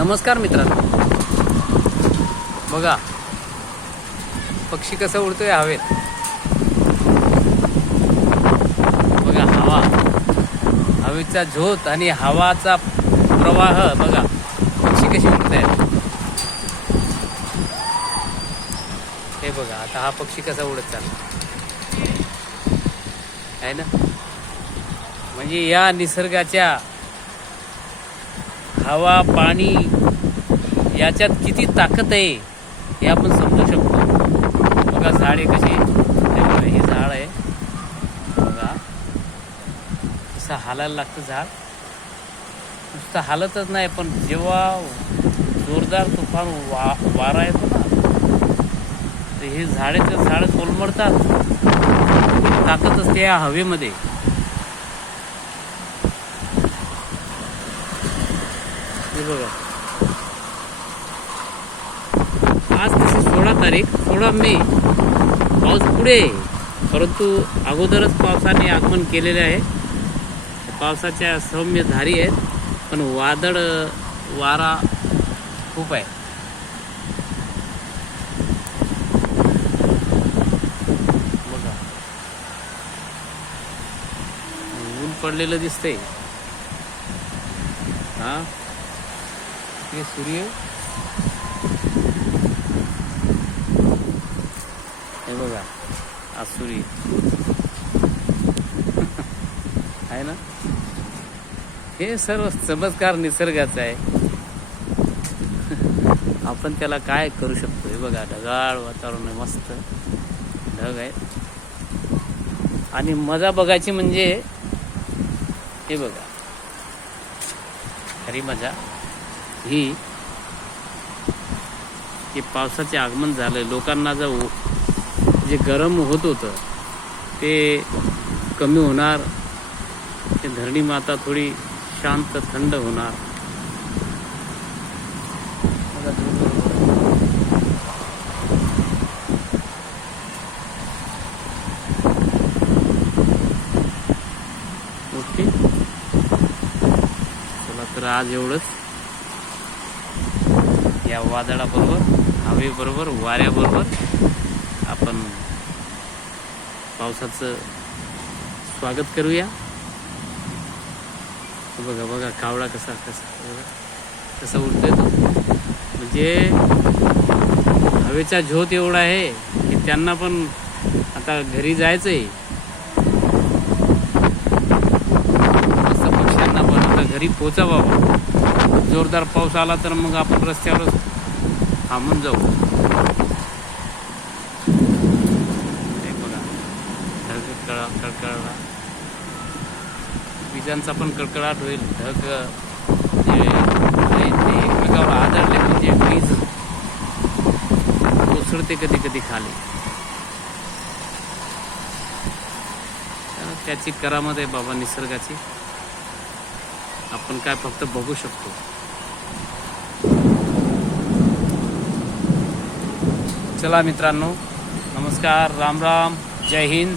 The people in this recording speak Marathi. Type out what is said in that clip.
नमस्कार मित्रांनो. बघा पक्षी कसा उडतोय हवेत. बघा हवा. हवेचा झोत आणि हवाचा प्रवाह बघा पक्षी कशी उडत आहेत हे बघा आता हा पक्षी कसा उडत चालला. आहे ना? म्हणजे या निसर्गाच्या हवा पाणी याच्यात किती ताकद आहे हे आपण समजू शकतो. बघा झाडे कशी हे हे झाड आहे. बघा. तसं हालायला लागतं झाड. नुसतं हालतच नाही पण जेव्हा जोरदार तुफान वा वारा येतो ना तर हे झाडेचं झाड कोलमडतात. ताकद असते या हवेमध्ये. बघा. आज तशी सोळा तारीख सोळा मे. पाऊस पुढे परंतु अगोदरच पावसाने आगमन केलेले आहे. पावसाच्या सौम्य धारी आहेत पण वादळ वारा खूप आहे. बघा. ऊन पडलेलं दिसतंय. हा? हे सूर्य हे बघा हा सूर्य आहे ना हे सर्व चमत्कार निसर्गाचं आहे आपण त्याला काय करू शकतो हे बघा ढगाळ वातावरण आहे मस्त ढग आहे आणि मजा बघायची म्हणजे हे बघा खरी मजा ही की पावसाचे आगमन झालं लोकांना जर जे गरम होत होतं ते कमी होणार ते धरणी माता थोडी शांत थंड होणार. ओके. चला तर आज एवढंच. या वादळाबरोबर हवेबरोबर वाऱ्याबरोबर आपण पावसाचं स्वागत करूया. बघा बघा कावळा कसा कसा बघा कसा उडतोय तो. म्हणजे हवेचा झोत एवढा आहे की त्यांना पण आता घरी जायचंय. आपल्या पण आता घरी जोरदार पाऊस आला तर मग आपण रस्त्यावरच थांबून जाऊ. हे बघा. ढग विजांचा पण कडकडाट होईल. ढग ते एकमेकावर आदळले म्हणजे वीज कोसळते कधी कधी खाली. त्याची करामत आहे बाबा निसर्गाची. आपण काय फक्त बघू शकतो. चला मित्रांनो नमस्कार राम राम जय हिंद.